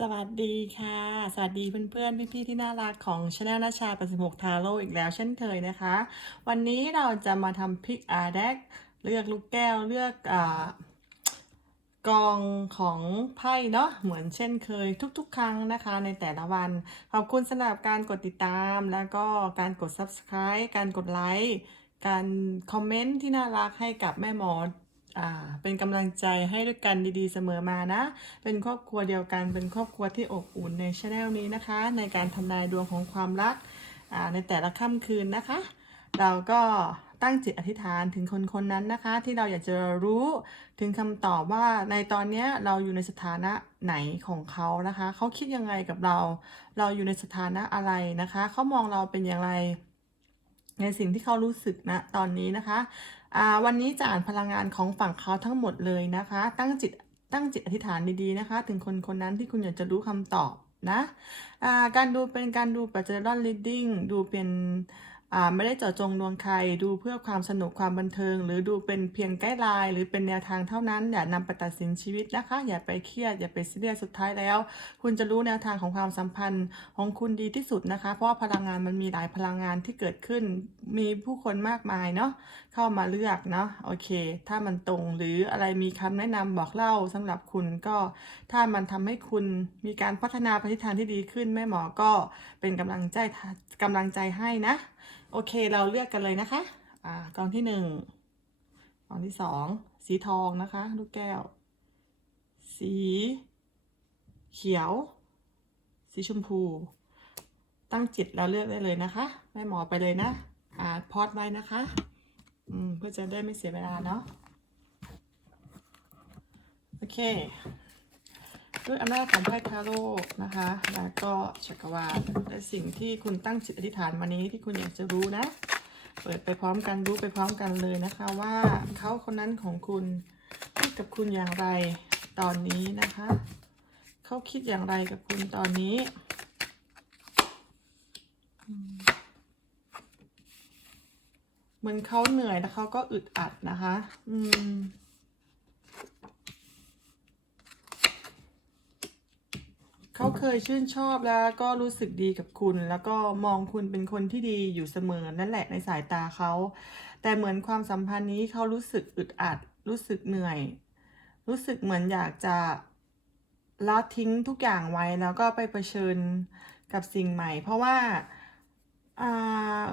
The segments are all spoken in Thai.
สวัสดีค่ะ สวัสดีเพื่อนๆ พี่ๆ ที่น่ารักของช anel นาชา86ทาโร่อีกแล้วเช่นเคยนะคะ วันนี้เราจะมาทำพิกอาแดกเลือกลูกแก้วเลือกอกองของไพ่เนาะเหมือนเช่นเคยทุกๆ ครั้งนะคะ ในแต่ละวัน ขอบคุณสำหรับการกดติดตาม แล้วก็การกด subscribe การกดไลค์การคอมเมนต์ที่น่ารักให้กับแม่หมอ อ่าเป็นกำลังใจให้ด้วยกันดีๆเสมอมานะ เป็นครอบครัวเดียวกัน เป็นครอบครัวที่อบอุ่นในช anel นี้นะคะ ในการทำนายดวงของความรักอ่าในแต่ละค่ำคืนนะคะ เราก็ตั้งจิตอธิษฐานถึงคนคนนั้นนะคะ ที่เราอยากจะรู้ถึงคำตอบว่าในตอนนี้เราอยู่ในสถานะไหนของเขานะคะ เขาคิดยังไงกับเรา เราอยู่ในสถานะอะไรนะคะ เขามองเราเป็นอย่างไร ในสิ่งที่เขารู้สึกนะตอนนี้นะคะ วันนี้จะอ่านพลังงานของฝั่งเขาทั้งหมดเลยนะคะ ตั้งจิตตั้งจิตอธิษฐานดีๆนะคะ ถึงคนคนนั้นที่คุณอยากจะรู้คำตอบนะะการดูเป็นการดูปัจจัยรอน reading ดูเป็น ไม่ได้เจาะจงดวงใครดูเพื่อความสนุกความบันเทิง หรือดูเป็นเพียงไกด์ไลน์หรือเป็นแนวทางเท่านั้น อย่านำไปตัดสินชีวิตนะคะ อย่าไปเครียด อย่าไปซีเรียสสุดท้ายแล้ว คุณจะรู้แนวทางของความสัมพันธ์ของคุณดีที่สุดนะคะ เพราะพลังงานมันมีหลายพลังงานที่เกิดขึ้น มีผู้คนมากมายเนาะเข้ามาเลือกเนาะโอเค ถ้ามันตรงหรืออะไรมีคำแนะนำบอกเล่าสำหรับคุณก็ถ้ามันทำให้คุณมีการพัฒนาปฏิทานที่ดีขึ้นแม่หมอก็เป็นกำลังใจกำลังใจให้นะ โอเคเราเลือกกันเลยนะคะ อ่ากองที่หนึ่งกองที่สองสีทองนะคะ ลูกแก้ว สี เขียว สีชมพู ตั้งจิตแล้วเลือกได้เลยนะคะแม่หมอไปเลยนะ อ่าพอดไว้นะคะอืมเพื่อจะได้ไม่เสียเวลาเนาะโอเค ด้วยอำนาจของไพ่ทาโร่นะคะ แล้วก็จักรวาลและสิ่งที่คุณตั้งจิตอธิษฐานมานี้ที่คุณอยากจะรู้นะ เปิดไปพร้อมกันรู้ไปพร้อมกันเลยนะคะว่าเขาคนนั้นของคุณคิดกับคุณอย่างไรตอนนี้นะคะ เขาคิดอย่างไรกับคุณตอนนี้เหมือนเขาเหนื่อยแล้วเขาก็อึดอัดนะคะ อืม เขาเคยชื่นชอบแล้วก็รู้สึกดีกับคุณ แล้วก็มองคุณเป็นคนที่ดีอยู่เสมอนั่นแหละในสายตาเขา แต่เหมือนความสัมพันธ์นี้เขารู้สึกอึดอัด รู้สึกเหนื่อย รู้สึกเหมือนอยากจะละทิ้งทุกอย่างไว้แล้วก็ไปเผชิญกับสิ่งใหม่ เพราะว่าอ่า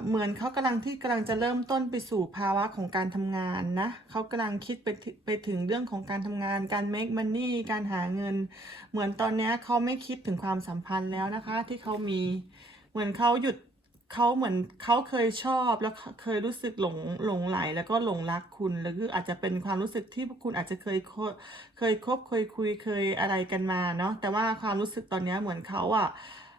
เหมือนเขากำลังที่กำลังจะเริ่มต้นไปสู่ภาวะของการทำงานนะเขากำลังคิดไปถึไปถึงเรื่องของการทำงาน การ make money การหาเงิน เหมือนตอนนี้เขาไม่คิดถึงความสัมพันธ์แล้วนะคะ ที่เขามี เหมือนเขาหยุดเขาเหมือนเขาเคยชอบแล้วเคยรู้สึกหลงหลงไหลแล้วก็หลงรักคุณแล้วก็อาจจะเป็นความรู้สึกที่คุณอาจจะเคยเคยคบเคยคุยเคยอะไรกันมาเนาะแต่ว่าความรู้สึกตอนนี้เหมือนเขาอะ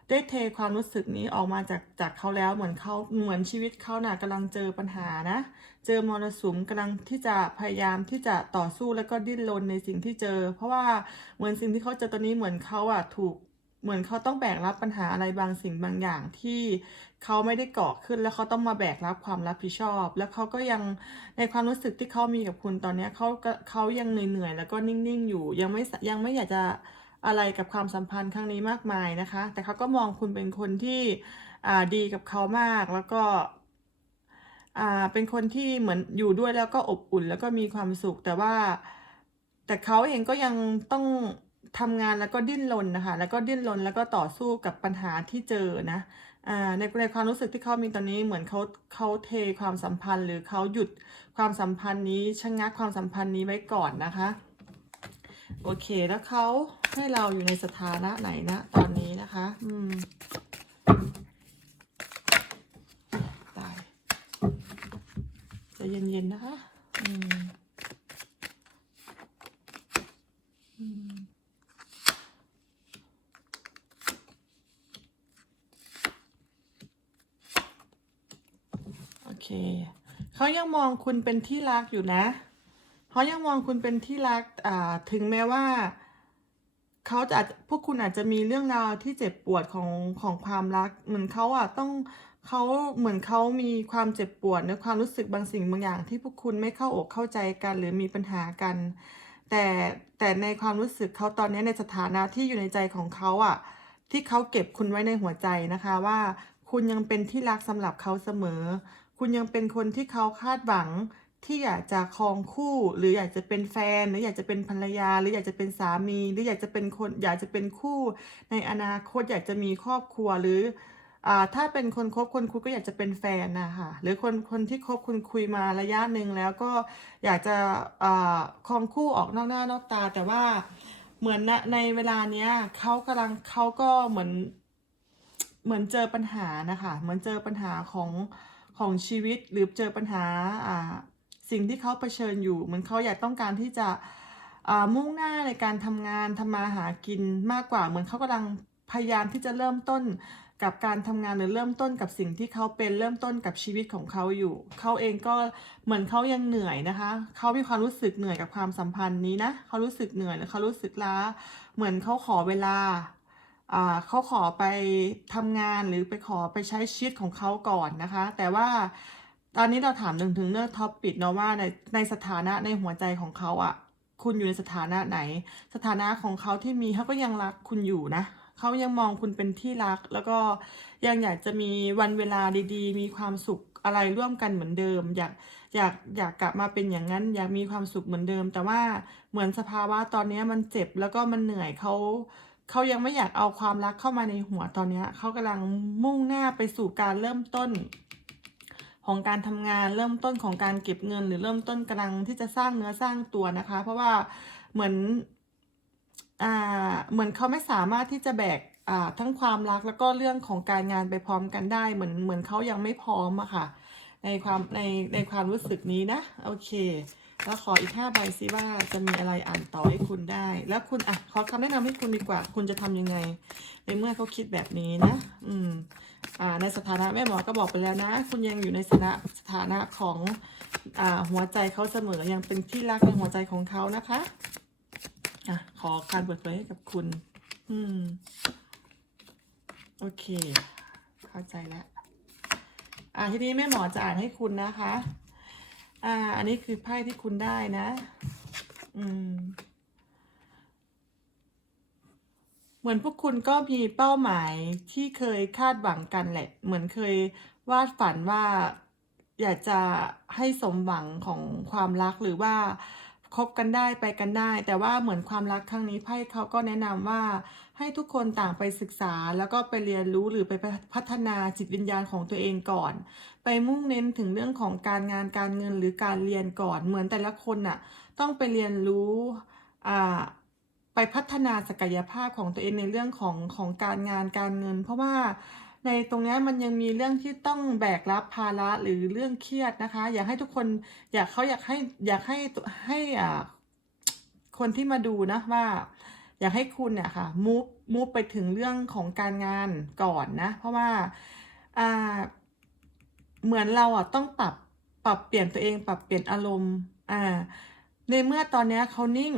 ได้เทความรู้สึกนี้ออกมาจากจากเขาแล้วเหมือนเขาเหมือนชีวิตเขาน่ะกำลังเจอปัญหานะ เจอมรสุมกำลังที่จะพยายามที่จะต่อสู้แล้วก็ดิ้นรนในสิ่งที่เจอ เพราะว่าเหมือนสิ่งที่เขาเจอตอนนี้เหมือนเขาอะถูกเหมือนเขาต้องแบกรับปัญหาอะไรบางสิ่งบางอย่างที่เขาไม่ได้เก่อขึ้นแล้วเขาต้องมาแบกรับความรับผิดชอบ แล้วเขาก็ยังในความรู้สึกที่เขามีกับคุณตอนเนี้ยเขาเขายังเหนื่อยๆแล้วก็นิ่งๆอยู่ยังไม่ยังไม่อยากจะ อะไรกับความสัมพันธ์ครั้งนี้มากมายนะคะ แต่เขาก็มองคุณเป็นคนที่ดีกับเขามากแล้วก็เป็นคนที่เหมือนอยู่ด้วยแล้วก็อบอุ่นแล้วก็มีความสุข แต่ว่า แต่เขาเองก็ยังต้องทำงานแล้วก็ดิ้นรนนะคะ แล้วก็ดิ้นรนแล้วก็ต่อสู้กับปัญหาที่เจอนะอในในความรู้สึกที่เขามีตอนนี้เหมือนเขาเขาเทความสัมพันธ์ หรือเขาหยุดความสัมพันธ์นี้ชะงักความสัมพันธ์นี้ไว้ก่อนนะคะ โอเคแล้วเขาให้เราอยู่ในสถานะไหนนะตอนนี้นะคะ อืมตายจะเย็นๆนะคะ อืมโอเค เขายังมองคุณเป็นที่รักอยู่นะ เขายังมองคุณเป็นที่รักถึงแม้ว่าเขาจะพวกคุณอาจจะมีเรื่องราวที่เจ็บปวดของของความรัก เหมือนเขาอะต้องเขาเหมือนเขามีความเจ็บปวดในความรู้สึกบางสิ่งบางอย่าง ที่พวกคุณไม่เข้าอกเข้าใจกัน หรือมีปัญหากัน แต่แต่ในความรู้สึกเขาตอนนี้ในสถานะที่อยู่ในใจของเขาอะ ที่เขาเก็บคุณไว้ในหัวใจนะคะว่า คุณยังเป็นที่รักสำหรับเขาเสมอ คุณยังเป็นคนที่เขาคาดหวัง ที่อยากจะครองคู่ หรืออยากจะเป็นแฟน หรืออยากจะเป็นภรรยา หรืออยากจะเป็นสามี หรืออยากจะเป็นคนอยากจะเป็นคู่ ในอนาคตอยากจะมีครอบครัวหรืออ่าถ้าเป็นคนคบคนคุยก็อยากจะเป็นแฟนนะคะหรือคนคนที่คบคุณคุยมาระยะหนึ่งแล้วก็อยากจะอ่าครองคู่ออกนอกหน้านอกตา แต่ว่าเหมือนในเวลาเนี้ยเขากำลังเขาก็เหมือนเหมือนเจอปัญหานะคะเหมือนเจอปัญหาของของชีวิตหรือเจอปัญหาอ่า สิ่งที่เขาเผชิญอยู่เหมือนเขาอยากต้องการที่จะมุ่งหน้าในการทำงานทำมาหากินมากกว่าเหมือนเขากำลังพยายามที่จะเริ่มต้นกับการทำงานหรือเริ่มต้นกับสิ่งที่เขาเป็นเริ่มต้นกับชีวิตของเขาอยู่ เขาเองก็เหมือนเขายังเหนื่อยนะคะ เขามีความรู้สึกเหนื่อยกับความสัมพันธ์นี้นะเขารู้สึกเหนื่อยหรือเขารู้สึกล้า เหมือนเขาขอเวลาอ่าเขาขอไปทำงานหรือไปขอไปใช้ชีวิตของเขาก่อนนะคะ แต่ว่า ตอนนี้เราถามถึงถึงเรื่องท็อปปิดเนาะว่าในในสถานะในหัวใจของเขาอะคุณอยู่ในสถานะไหน สถานะของเขาที่มีเขาก็ยังรักคุณอยู่นะเขายังมองคุณเป็นที่รัก แล้วก็ยังอยากจะมีวันเวลาดีๆ มีความสุขอะไรร่วมกันเหมือนเดิม อยากอยากอยากกลับมาเป็นอย่างนั้น อยากมีความสุขเหมือนเดิม แต่ว่าเหมือนสภาวะตอนนี้มันเจ็บแล้วก็มันเหนื่อยเขาเขายังไม่อยากเอาความรักเข้ามาในหัวตอนนี้เขากำลังมุ่งหน้าไปสู่การเริ่มต้น ของการทำงานเริ่มต้นของการเก็บเงิน หรือเริ่มต้นกำลังที่จะสร้างเนื้อสร้างตัวนะคะ เพราะว่าเหมือนอ่าเหมือนเขาไม่สามารถที่จะแบกอ่าทั้งความรักแล้วก็เรื่องของการงานไปพร้อมกันได้ เหมือนเหมือนเขายังไม่พร้อมอะค่ะ ในความในในความรู้สึกนี้นะ โอเค แล้วขออีกห้าใบซิว่าจะมีอะไรอ่านต่อให้คุณได้ แล้วคุณอะขอคำแนะนำให้คุณดีกว่า คุณจะทำยังไง ในเมื่อเขาคิดแบบนี้นะ อืม อ่า ในสถานะแม่หมอก็บอกไปแล้วนะ คุณยังอยู่ในสถานะสถานะของอ่าหัวใจเขาเสมอ ยังเป็นที่รักในหัวใจของเขานะคะ อะ ขอการเปิดเผยให้กับคุณ อืม โอเค เข้าใจแล้ว อ่าทีนี้แม่หมอจะอ่านให้คุณนะคะ อ่า อันนี้คือไพ่ที่คุณได้นะ อืม เหมือนพวกคุณก็มีเป้าหมายที่เคยคาดหวังกันแหละ เหมือนเคยวาดฝันว่าอยากจะให้สมหวังของความรักหรือว่าคบกันได้ไปกันได้ แต่ว่าเหมือนความรักครั้งนี้ไพ่เขาก็แนะนำว่าให้ทุกคนต่างไปศึกษา แล้วก็ไปเรียนรู้หรือไปพัฒนาจิตวิญญาณของตัวเองก่อน ไปมุ่งเน้นถึงเรื่องของการงานการเงินหรือการเรียนก่อน เหมือนแต่ละคนน่ะต้องไปเรียนรู้ไปพัฒนาศักยภาพของตัวเองในเรื่องของของการงานการเงิน เพราะว่าในตรงนี้มันยังมีเรื่องที่ต้องแบกรับภาระหรือเรื่องเครียดนะคะ อยากให้ทุกคนอยากเขาอยากให้อยากให้ให้อ่าคนที่มาดูนะว่า อยากให้คุณเนี่ยค่ะมูฟมูฟไปถึงเรื่องของการงานก่อนนะ เพราะว่าอ่า เหมือนเราอะต้องปรับปรับเปลี่ยนตัวเองปรับเปลี่ยนอารมณ์อ่าในเมื่อตอนนี้เขานิ่ง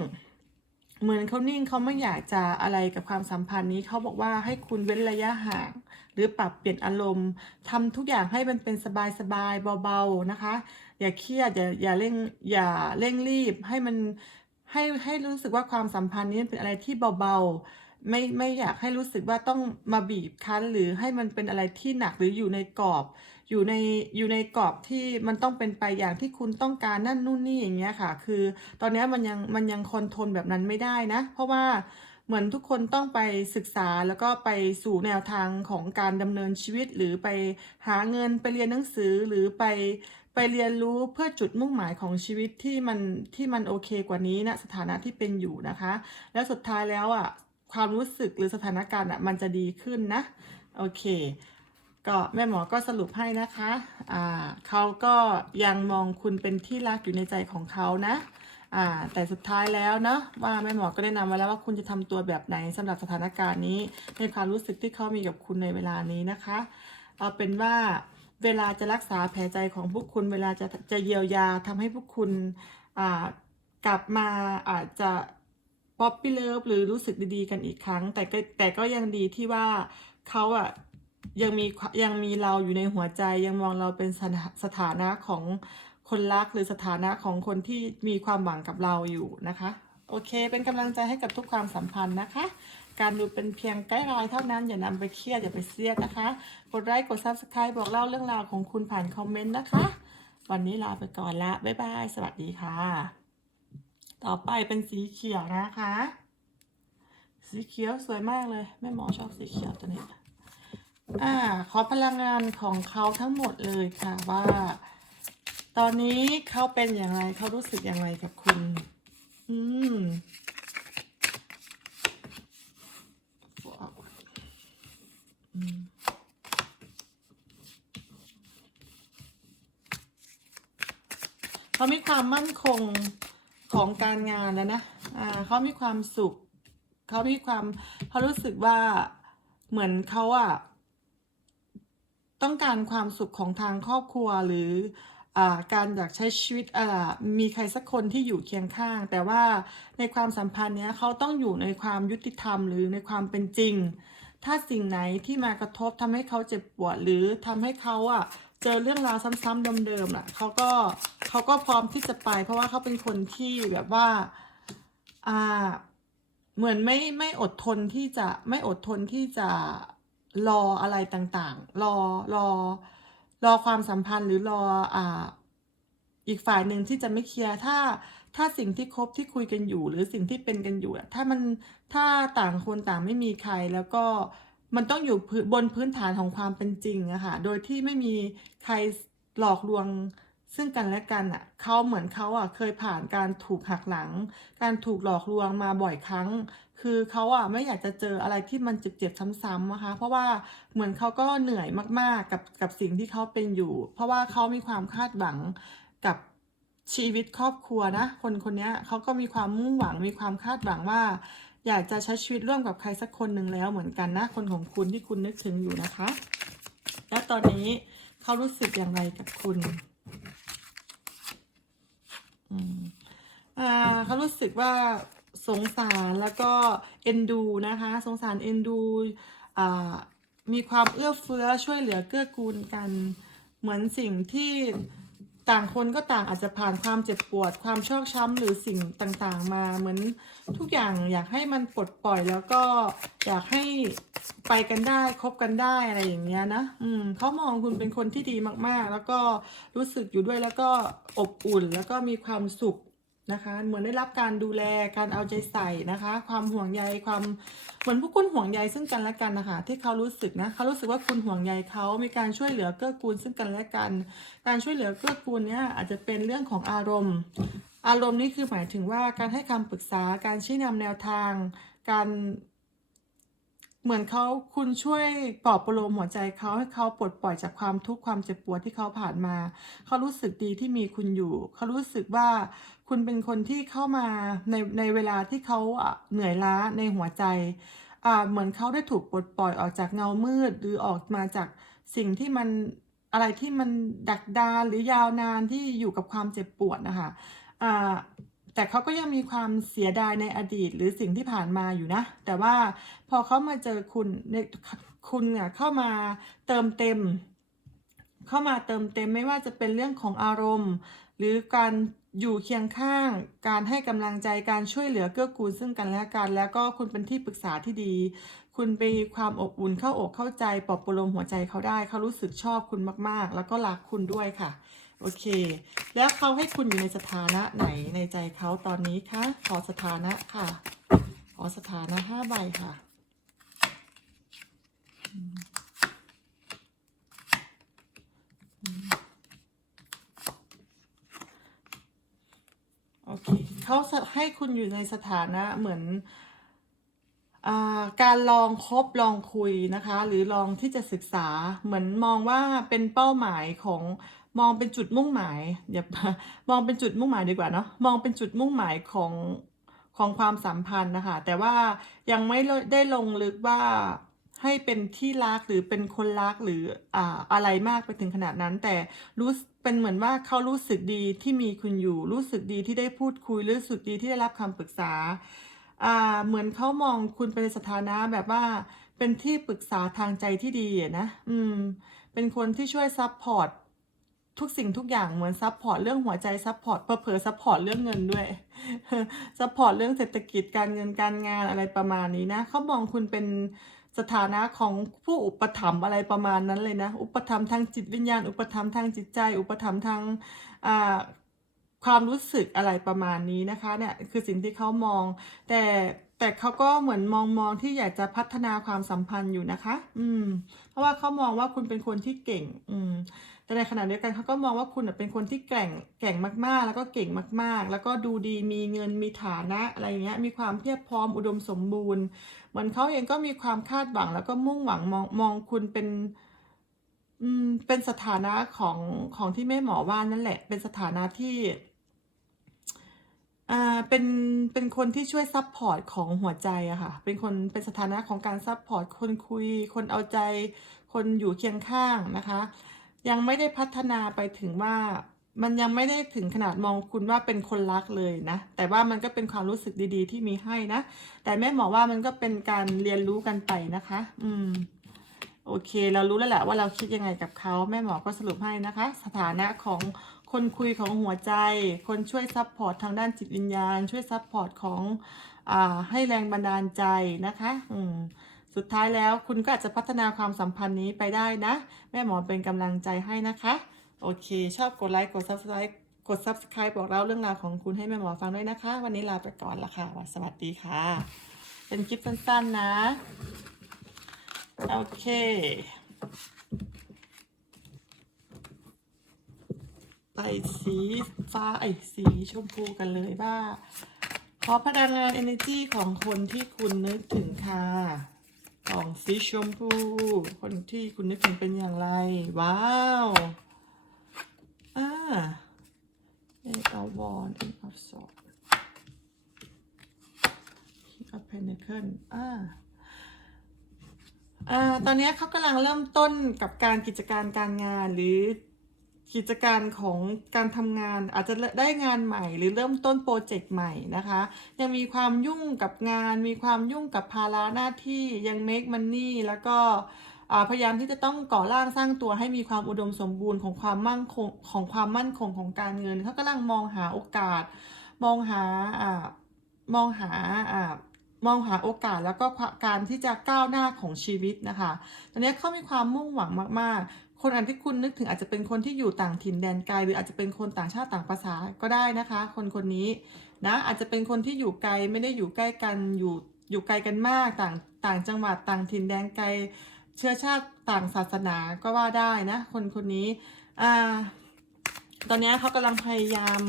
เหมือนเขานิ่งเขาไม่อยากจะอะไรกับความสัมพันธ์นี้เขาบอกว่าให้คุณเว้นระยะห่าง หรือปรับเปลี่ยนอารมณ์ทำทุกอย่างให้มันเป็นสบายๆเบาๆนะคะ อย่าเครียดอย่าอย่าเร่งอย่าเร่งรีบให้มันให้ให้รู้สึกว่าความสัมพันธ์นี้เป็นอะไรที่เบาๆ ไม่ไม่อยากให้รู้สึกว่าต้องมาบีบคั้น หรือให้มันเป็นอะไรที่หนักหรืออยู่ในกรอบ อยู่ในอยู่ในกรอบที่มันต้องเป็นไปอย่างที่คุณต้องการนั่นนู่นนี่อย่างเงี้ยค่ะ คือตอนนี้มันยังมันยังคอนโทรลแบบนั้นไม่ได้นะ เพราะว่าเหมือนทุกคนต้องไปศึกษาแล้วก็ไปสู่แนวทางของการดำเนินชีวิต หรือไปหาเงินไปเรียนหนังสือหรือไปไปเรียนรู้เพื่อจุดมุ่งหมายของชีวิตที่มันที่มันโอเคกว่านี้นะสถานะที่เป็นอยู่นะคะ แล้วสุดท้ายแล้วอะความรู้สึกหรือสถานการณ์อะมันจะดีขึ้นนะ โอเค ก็แม่หมอก็สรุปให้นะคะอ่าเขาก็ยังมองคุณเป็นที่รักอยู่ในใจของเขานะอ่าแต่สุดท้ายแล้วเนาะว่าแม่หมอก็ได้นำไว้แล้วว่าคุณจะทำตัวแบบไหนสำหรับสถานการณ์นี้ ในความรู้สึกที่เขามีกับคุณในเวลานี้นะคะ เอาเป็นว่าเวลาจะรักษาแผลใจของพวกคุณ เวลาจะจะเยียวยาทำให้พวกคุณอ่ากลับมาอาจจะป๊อปปี้เลิฟหรือรู้สึกดีๆกันอีกครั้ง แต่ก็แต่ก็ยังดีที่ว่าเขาอะ ยังมียังมีเราอยู่ในหัวใจยังมองเราเป็นสถาสถานะของคนรักหรือสถานะของคนที่มีความหวังกับเราอยู่นะคะ โอเค เป็นกำลังใจให้กับทุกความสัมพันธ์นะคะ การดูเป็นเพียงไกด์ไลน์เท่านั้น อย่านำไปเครียดอย่าไปเสียดนะคะ กดไลค์กด Subscribe บอกเล่าเรื่องราวของคุณผ่านคอมเมนต์นะคะ วันนี้ลาไปก่อนละบ๊ายบายสวัสดีค่ะ ต่อไปเป็นสีเขียวนะคะ สีเขียวสวยมากเลยแม่หมอชอบสีเขียวตัวนี้ อ่า ขอพลังงานของเขาทั้งหมดเลยค่ะว่า ตอนนี้เขาเป็นอย่างไรเขารู้สึกอย่างไรกับคุณ อืมเขามีความมั่นคงของการงานแล้วนะ อ่า เขามีความสุข เขามีความ เขารู้สึกว่า เหมือนเขาอะ ต้องการความสุขของทางครอบครัวหรืออการอยากใช้ชีวิตมีใครสักคนที่อยู่เคียงข้าง แต่ว่าในความสัมพันธ์เนี้ยเขาต้องอยู่ในความยุติธรรมหรือในความเป็นจริง ถ้าสิ่งไหนที่มากระทบทำให้เขาเจ็บปวด หรือทำให้เขาอะเจอเรื่องราวซ้ำๆเดิมๆอะเขาก็เขาก็พร้อมที่จะไป เพราะว่าเขาเป็นคนที่แบบว่าอ่าเหมือนไม่ไม่อดทนที่จะไม่อดทนที่จะ รออะไรต่างๆ รอรอรอความสัมพันธ์หรือรออ่าอีกฝ่ายหนึ่งที่จะไม่เคลียร์ถ้าถ้าสิ่งที่คบที่คุยกันอยู่ หรือสิ่งที่เป็นกันอยู่อะถ้ามันถ้าต่างคนต่างไม่มีใครแล้วก็มันต้องอยู่บนพื้นฐานของความเป็นจริงอะค่ะโดยที่ไม่มีใครหลอกลวงซึ่งกันและกันอะเขาเหมือนเขาอะเคยผ่านการถูกหักหลัง การถูกหลอกลวงมาบ่อยครั้ง คือเขาอะไม่อยากจะเจออะไรที่มันเจ็บๆซ้ำๆนะคะ เพราะว่าเหมือนเขาก็เหนื่อยมากๆกับกับสิ่งที่เขาเป็นอยู่ เพราะว่าเขามีความคาดหวังกับชีวิตครอบครัวนะ คนคนนี้เขาก็มีความมุ่งหวังมีความคาดหวังว่า อยากจะใช้ชีวิตร่วมกับใครสักคนหนึ่งแล้วเหมือนกันนะ คนของคุณที่คุณนึกถึงอยู่นะคะ แล้วตอนนี้เขารู้สึกอย่างไรกับคุณอืมอ่าเขารู้สึกว่า สงสารแล้วก็เอ็นดูนะคะ สงสารเอ็นดูมีความเอื้อเฟื้อช่วยเหลือเกื้อกูลกัน เหมือนสิ่งที่ต่างคนก็ต่างอาจจะผ่านความเจ็บปวด ความชอกช้ำหรือสิ่งต่างๆ มาเหมือนทุกอย่างอยากให้มันปลดปล่อยแล้วก็อยากให้ไปกันได้คบกันได้อะไรอย่างเงี้ยนะอืมเขามองคุณเป็นคนที่ดีมากๆ แล้วก็รู้สึกอยู่ด้วยแล้วก็อบอุ่นแล้วก็มีความสุข นะคะ เหมือนได้รับการดูแลการเอาใจใส่นะคะ ความห่วงใยความเหมือนพวกคุณห่วงใยซึ่งกันและกันนะคะที่เขารู้สึกนะเขารู้สึกว่าคุณห่วงใยเขามีการช่วยเหลือเกื้อกูลซึ่งกันและกัน การช่วยเหลือเกื้อกูลเนี้ยอาจจะเป็นเรื่องของอารมณ์ อารมณ์นี่คือหมายถึงว่าการให้คำปรึกษาการชี้นำแนวทาง การเหมือนเขาคุณช่วยปลอบประโลมหัวใจเขาให้เขาปลดปล่อยจากความทุกข์ความเจ็บปวดที่เขาผ่านมา เขารู้สึกดีที่มีคุณอยู่ เขารู้สึกว่า คุณเป็นคนที่เข้ามาในในเวลาที่เขาเหนื่อยล้าในหัวใจเหมือนเขาได้ถูกปลดปล่อยออกจากเงามืด หรือออกมาจากสิ่งที่มันอะไรที่มันดักดานหรือยาวนานที่อยู่กับความเจ็บปวดนะคะแต่เขาก็ยังมีความเสียดายในอดีต หรือสิ่งที่ผ่านมาอยู่นะ แต่ว่าพอเขามาเจอคุณคุณเนี่ยเข้ามาเติมเต็ม เข้ามาเติมเต็มไม่ว่าจะเป็นเรื่องของอารมณ์ หรือการ อยู่เคียงข้าง การให้กำลังใจการช่วยเหลือเกื้อกูลซึ่งกันและกัน แล้วก็คุณเป็นที่ปรึกษาที่ดี คุณมีความอบอุ่นเข้าอกเข้าใจปลอบประโลมหัวใจเขาได้เขารู้สึกชอบคุณมากๆ แล้วก็รักคุณด้วยค่ะ โอเค แล้วเขาให้คุณอยู่ในสถานะไหนในใจเขาตอนนี้คะขอสถานะค่ะ ขอสถานะห้าใบค่ะอืมอืมโอ เคเขาให้คุณอยู่ในสถานะเหมือนอการลองคบลองคุยนะคะ หรือลองที่จะศึกษาเหมือนมองว่าเป็นเป้าหมายของมองเป็นจุดมุ่งหมายอย่ามองเป็นจุดมุ่งหมายดีกว่าเนาะมองเป็นจุดมุ่งหมายของของความสัมพันธ์นะคะแต่ว่ายังไม่ได้ลงลึกว่า ให้เป็นที่รักหรือเป็นคนรักหรืออ่าอะไรมากไปถึงขนาดนั้น แต่รู้เป็นเหมือนว่าเขารู้สึกดีที่มีคุณอยู่ รู้สึกดีที่ได้พูดคุยรู้สึกดีที่ได้รับคำปรึกษาอ่าเหมือนเขามองคุณเป็นสถานะแบบว่าเป็นที่ปรึกษาทางใจที่ดีนะอืมเป็นคนที่ช่วยซัพพอร์ตทุกสิ่งทุกอย่างเหมือนซัพพอร์ตเรื่องหัวใจซัพพอร์ตเผลอซัพพอร์ตเรื่องเงินด้วยซัพพอร์ตเรื่องเศรษฐกิจการเงินการงานอะไรประมาณนี้นะเขามองคุณเป็น สถานะของผู้อุปถัมภ์อะไรประมาณนั้นเลยนะ อุปถัมภ์ทางจิตวิญญาณ อุปถัมภ์ทางจิตใจ อุปถัมภ์ทางความรู้สึกอะไรประมาณนี้นะคะเนี่ยคือสิ่งที่เขามองแต่ แต่เขาก็เหมือนมองมองที่อยากจะพัฒนาความสัมพันธ์อยู่นะคะ อืม เพราะว่าเขามองว่าคุณเป็นคนที่เก่ง อืม แต่ในขณะเดียวกันเขาก็มองว่าคุณเป็นคนที่แกร่งแกร่งมากๆ แล้วก็เก่งมาก ๆ แล้วก็ดูดีมีเงินมีฐานะอะไรเงี้ย มีความเพียบพร้อมอุดมสมบูรณ์ เหมือนเขาเองก็มีความคาดหวัง แล้วก็มุ่งหวังมองมองคุณเป็นอืมเป็นสถานะของของที่แม่หมอว่านั่นแหละ เป็นสถานะที่ อ่าเป็นเป็นคนที่ช่วยซัพพอร์ตของหัวใจอะค่ะ เป็นคนเป็นสถานะของการซัพพอร์ตคนคุย คนเอาใจ คนอยู่เคียงข้างนะคะ ยังไม่ได้พัฒนาไปถึงว่ามันยังไม่ได้ถึงขนาดมองคุณว่าเป็นคนรักเลยนะ แต่ว่ามันก็เป็นความรู้สึกดีๆ ที่มีให้นะ แต่แม่หมอว่ามันก็เป็นการเรียนรู้กันไปนะคะ อืม โอเค เรารู้แล้วแหละว่าเราคิดยังไงกับเขาแม่หมอก็สรุปให้นะคะ สถานะของคนคุยของหัวใจ คนช่วยซัพพอร์ตทางด้านจิตวิญญาณ ช่วยซัพพอร์ตของอ่าให้แรงบันดาลใจนะคะอืมสุดท้ายแล้วคุณก็อาจจะพัฒนาความสัมพันธ์นี้ไปได้นะ แม่หมอเป็นกำลังใจให้นะคะ โอเค ชอบกดไลค์กด subscribe กด subscribe บอกเล่าเรื่องราวของคุณให้แม่หมอฟังด้วยนะคะ วันนี้ลาไปก่อนละค่ะ สวัสดีค่ะ เป็นคลิปสั้นๆนะ โอเคไปสีฟ้าไอ้สีชมพูกันเลยว่า ขอพลังงาน energy ของคนที่คุณนึกถึงค่ะ ของสีชมพู คนที่คุณนึกถึงเป็นอย่างไร ว้าวอ่าเอเอาวอนเอเอาสองเอาเพนเนเคิลอ่า อตอนนี้เขากำลังเริ่มต้นกับการกิจการการงานหรือกิจการของการทำงานอาจจะได้งานใหม่ หรือเริ่มต้นโปรเจกต์ใหม่นะคะ ยังมีความยุ่งกับงาน มีความยุ่งกับภาระหน้าที่ยัง make money แล้วก็พยายามที่จะต้องก่อร่างสร้างตัวให้มีความอุดมสมบูรณ์ของความมั่นคงของความมั่นคงของการเงินเขากำลังมองหาโอกาส มองหาอ่ามองหาอ่า มองหาโอกาสแล้วก็การที่จะก้าวหน้าของชีวิตนะคะ ตอนนี้เขามีความมุ่งหวังมากๆ คนอันที่คุณนึกถึงอาจจะเป็นคนที่อยู่ต่างถิ่นแดนไกล หรืออาจจะเป็นคนต่างชาติต่างภาษาก็ได้นะคะ คนคนนี้นะอาจจะเป็นคนที่อยู่ไกลไม่ได้อยู่ใกล้กันอยู่อยู่ไกลกันมากต่างต่างจังหวัดต่างถิ่นแดนไกล เชื้อชาติต่างศาสนาก็ว่าได้นะ คนคนนี้อ่าตอนนี้เขากำลังพยายาม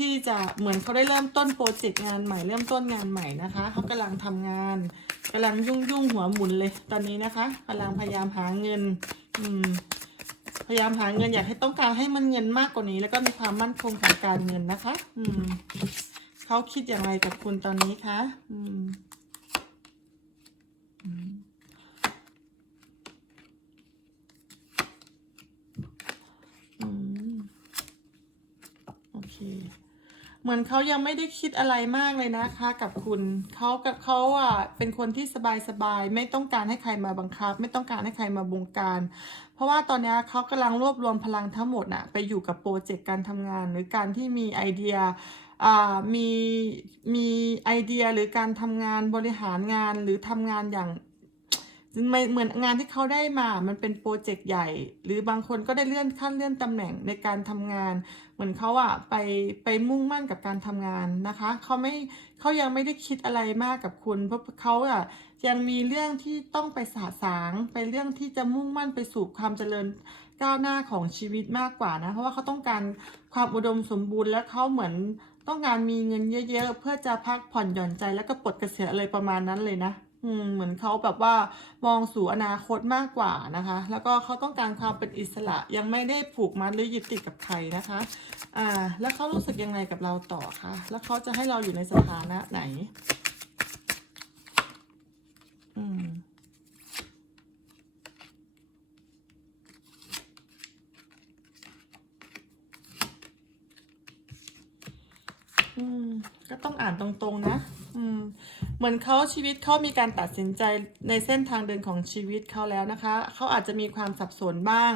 ที่จะเหมือนเขาได้เริ่มต้นโปรเจกต์งานใหม่เริ่มต้นงานใหม่นะคะเขากำลังทำงานกำลังยุ่งยุ่งหัวหมุนเลยตอนนี้นะคะกำลังพยายามหาเงินอืมพยายามหาเงินอยากให้ต้องการให้มันเงินมากกว่านี้ แล้วก็มีความมั่นคงทางการเงินนะคะ อืมเขาคิดอย่างไรกับคุณตอนนี้คะ อืมอืม อืม โอเค เห มือนเขายังไม่ได้คิดอะไรมากเลยนะคะ กับคุณเขากับเขาอะเป็นคนที่สบายๆไม่ต้องการให้ใครมาบังคับ ไม่ต้องการให้ใครมาบงการ เพราะว่าตอนนี้เขากำลังรวบรวมพลังทั้งหมดน่ะไปอยู่กับโปรเจกต์การทำงาน หรือการที่มีไอเดียอ่ามีมีไอเดียหรือการทำงานบริหารงานหรือทำงานอย่าง เหมือนงานที่เขาได้มา มันเป็นโปรเจกต์ใหญ่ หรือบางคนก็ได้เลื่อนขั้นเลื่อนตำแหน่งในการทำงาน เหมือนเขาอะไปไปมุ่งมั่นกับการทำงานนะคะ เขาไม่เขายังไม่ได้คิดอะไรมากกับคุณ เพราะเขาอะยังมีเรื่องที่ต้องไปสาสางไปเรื่องที่จะมุ่งมั่นไปสู่ความเจริญก้าวหน้าของชีวิตมากกว่านะ เพราะว่าเขาต้องการความอุดมสมบูรณ์และเขาเหมือนต้องการมีเงินเยอะ ๆ เพื่อจะพักผ่อนหย่อนใจแล้วก็ปลดเกษียณอะไรประมาณนั้นเลยนะ อืมเหมือนเขาแบบว่ามองสู่อนาคตมากกว่านะคะ แล้วก็เขาต้องการความเป็นอิสระยังไม่ได้ผูกมัดหรือยึดติดกับใครนะคะ อ่า แล้วเขารู้สึกยังไงกับเราต่อคะแล้วเขาจะให้เราอยู่ในสถานะไหน อืม อืม ก็ต้องอ่านตรงๆนะ อืม เหมือนเขาชีวิตเขามีการตัดสินใจในเส้นทางเดินของชีวิตเขาแล้วนะคะ เขาอาจจะมีความสับสนบ้าง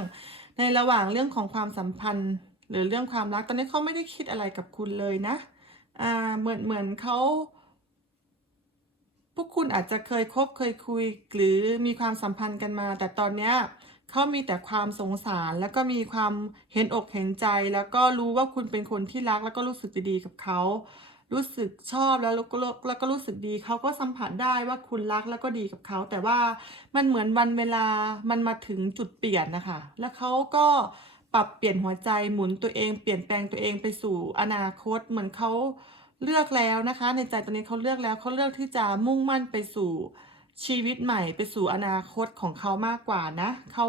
ในระหว่างเรื่องของความสัมพันธ์ หรือเรื่องความรัก ตอนนี้เขาไม่ได้คิดอะไรกับคุณเลยนะ อ่า เหมือนเหมือนเขาพวกคุณอาจจะเคยคบเคยคุย หรือมีความสัมพันธ์กันมา แต่ตอนเนี้ย เขามีแต่ความสงสาร แล้วก็มีความเห็นอกเห็นใจ แล้วก็รู้ว่าคุณเป็นคนที่รัก แล้วก็รู้สึกดีๆกับเขา รู้สึกชอบแล้วแล้วก็แล้วก็รู้สึกดี เขาก็สัมผัสได้ว่าคุณรักแล้วก็ดีกับเขา แต่ว่ามันเหมือนวันเวลามันมาถึงจุดเปลี่ยนนะคะ แล้วเขาก็ปรับเปลี่ยนหัวใจหมุนตัวเองเปลี่ยนแปลงตัวเองไปสู่อนาคตเหมือนเขาเลือกแล้วนะคะ ในใจตอนนี้เขาเลือกแล้วเขาเลือกที่จะมุ่งมั่นไปสู่ ชีวิตใหม่ไปสู่อนาคตของเขามากกว่านะเขา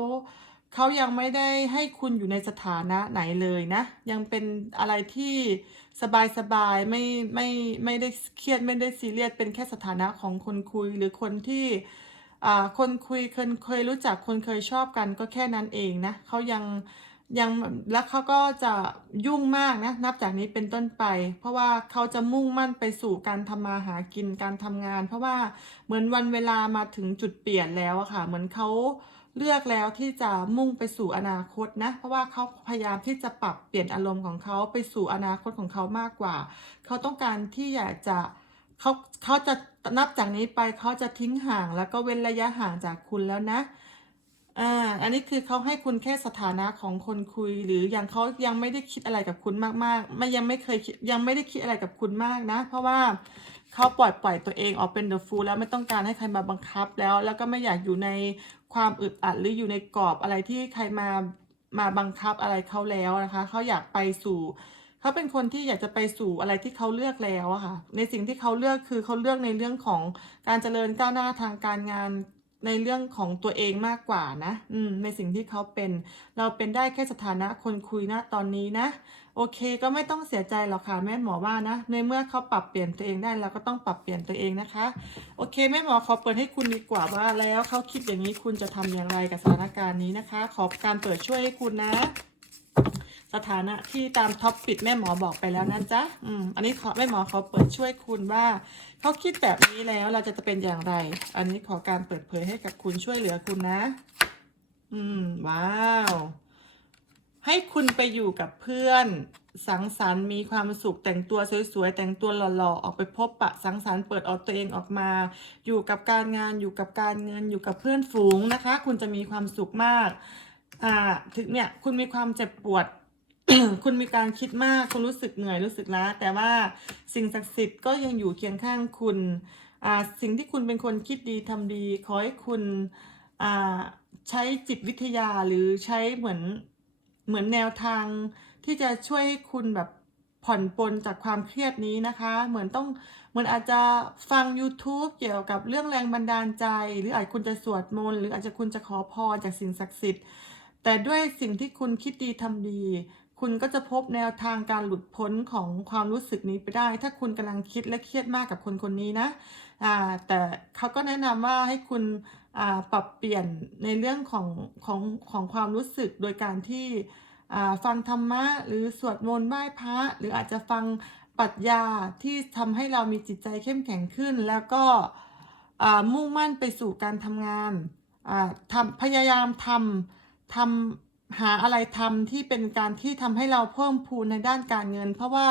เขายังไม่ได้ให้คุณอยู่ในสถานะไหนเลยนะ ยังเป็นอะไรที่สบายสบายๆไม่ไม่ไม่ได้เครียดไม่ได้ซีเรียสเป็นแค่สถานะของคนคุยหรือคนที่อ่าคนคุยเคยเคยรู้จักคนเคยชอบกันก็แค่นั้นเองนะเขายัง ยังแล้วเขาก็จะยุ่งมากนะนับจากนี้เป็นต้นไป เพราะว่าเขาจะมุ่งมั่นไปสู่การทำมาหากินการทำงาน เพราะว่าเหมือนวันเวลามาถึงจุดเปลี่ยนแล้วอะค่ะ เหมือนเขาเลือกแล้วที่จะมุ่งไปสู่อนาคตนะ เพราะว่าเขาพยายามที่จะปรับเปลี่ยนอารมณ์ของเขาไปสู่อนาคตของเขามากกว่า เขาต้องการที่อยากจะเขาเขาจะนับจากนี้ไปเขาจะทิ้งห่างแล้วก็เว้นระยะห่างจากคุณแล้วนะ อ่า อันนี้คือเขาให้คุณแค่สถานะของคนคุย หรือยังเขายังไม่ได้คิดอะไรกับคุณมากๆ ไม่ยังไม่เคยยังไม่ได้คิดอะไรกับคุณมากนะ เพราะว่าเขาปล่อยปล่อยตัวเองออกเป็นเดอะฟูลแล้วไม่ต้องการให้ใครมาบังคับแล้ว แล้วก็ไม่อยากอยู่ในความอึดอัดหรืออยู่ในกรอบอะไรที่ใครมามาบังคับอะไรเขาแล้วนะคะเขาอยากไปสู่เขาเป็นคนที่อยากจะไปสู่อะไรที่เขาเลือกแล้วอะค่ะ ในสิ่งที่เขาเลือกคือเขาเลือกในเรื่องของการเจริญก้าวหน้าทางการงาน ในเรื่องของตัวเองมากกว่านะ อืม ในสิ่งที่เขาเป็น เราเป็นได้แค่สถานะคนคุยนะตอนนี้นะ โอเค ก็ไม่ต้องเสียใจหรอกค่ะแม่หมอว่านะ ในเมื่อเขาปรับเปลี่ยนตัวเองได้เราก็ต้องปรับเปลี่ยนตัวเองนะคะ โอเคแม่หมอขอเปิดให้คุณดีกว่าว่าแล้วเขาคิดอย่างนี้คุณจะทำอย่างไรกับสถานการณ์นี้นะคะ ขอการเปิดช่วยให้คุณนะสถานะที่ตามท็อปปิดแม่หมอบอกไปแล้วนะจ๊ะอืมอันนี้ขอแม่หมอเขาเปิดช่วยคุณว่าเขาคิดแบบนี้แล้วเราจะจะเป็นอย่างไร อันนี้ขอการเปิดเผยให้กับคุณช่วยเหลือคุณนะ อืม ว้าวให้คุณไปอยู่กับเพื่อนสังสรรค์มีความสุขแต่งตัวสวยๆแต่งตัวหล่อๆออกไปพบปะสังสรรค์เปิดออกตัวเองออกมา อยู่กับการงานอยู่กับการเงินอยู่กับเพื่อนฝูงนะคะ คุณจะมีความสุขมากอ่าถึงเนี่ยคุณมีความเจ็บปวด คุณมีการคิดมาก คุณรู้สึกเหนื่อยรู้สึกล้า แต่ว่าสิ่งศักดิ์สิทธิ์ก็ยังอยู่เคียงข้างคุณสิ่งที่คุณเป็นคนคิดดีทำดี ขอให้คุณใช้จิตวิทยาหรือใช้เหมือนเหมือนแนวทางที่จะช่วยให้คุณแบบผ่อนปลนจากความเครียดนี้นะคะ เหมือนต้องเหมือนอาจจะฟัง YouTube เกี่ยวกับเรื่องแรงบันดาลใจ หรืออาจคุณจะสวดมนต์หรืออาจจะคุณจะขอพรจากสิ่งศักดิ์สิทธิ์ แต่ด้วยสิ่งที่คุณคิดดีทำดี คุณก็จะพบแนวทางการหลุดพ้นของความรู้สึกนี้ไปได้ ถ้าคุณกำลังคิดและเครียดมากกับคนคนนี้นะแต่เขาก็แนะนำว่าให้คุณปรับเปลี่ยนในเรื่องของของของความรู้สึกโดยการที่ฟังธรรมะหรือสวดมนต์ไหว้พระ หรืออาจจะฟังปรัชญาที่ทำให้เรามีจิตใจเข้มแข็งขึ้น แล้วก็มุ่งมั่นไปสู่การทำงานทำพยายามทำทำ หาอะไรทำที่เป็นการที่ทำให้เราเพิ่มพูนในด้านการเงิน เพราะว่า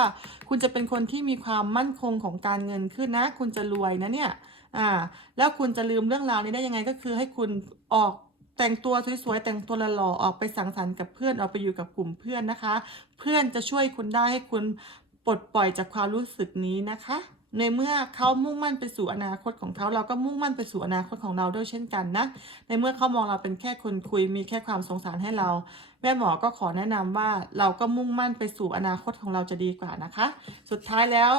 คุณจะเป็นคนที่มีความมั่นคงของการเงินขึ้นนะ คุณจะรวยนะเนี่ยอ่าแล้วคุณจะลืมเรื่องราวนี้ได้ยังไงก็คือให้คุณออกแต่งตัวสวยๆ แต่งตัวหล่อๆออกไปสังสรรค์กับเพื่อนออกไปอยู่กับกลุ่มเพื่อนนะคะ เพื่อนจะช่วยคุณได้ให้คุณปลดปล่อยจากความรู้สึกนี้นะคะ ในเมื่อเขามุ่งมั่นไปสู่อนาคตของเขาเราก็มุ่งมั่นไปสู่อนาคตของเราด้วยเช่นกันนะ ในเมื่อเขามองเราเป็นแค่คนคุยมีแค่ความสงสารให้เรา แม่หมอก็ขอแนะนำว่าเราก็มุ่งมั่นไปสู่อนาคตของเราจะดีกว่านะคะ สุดท้ายแล้ว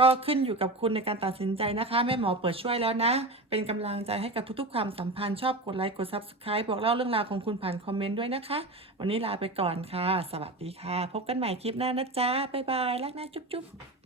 ก็ขึ้นอยู่กับคุณในการตัดสินใจนะคะ แม่หมอเปิดช่วยแล้วนะ เป็นกำลังใจให้กับทุกๆ ความสัมพันธ์ชอบกดไลค์กด Subscribe บอกเล่าเรื่องราวของคุณผ่านคอมเมนต์ด้วยนะคะ วันนี้ลาไปก่อนค่ะ สวัสดีค่ะ พบกันใหม่คลิปหน้านะจ๊ะบ๊ายบายรักนะจุ๊บๆ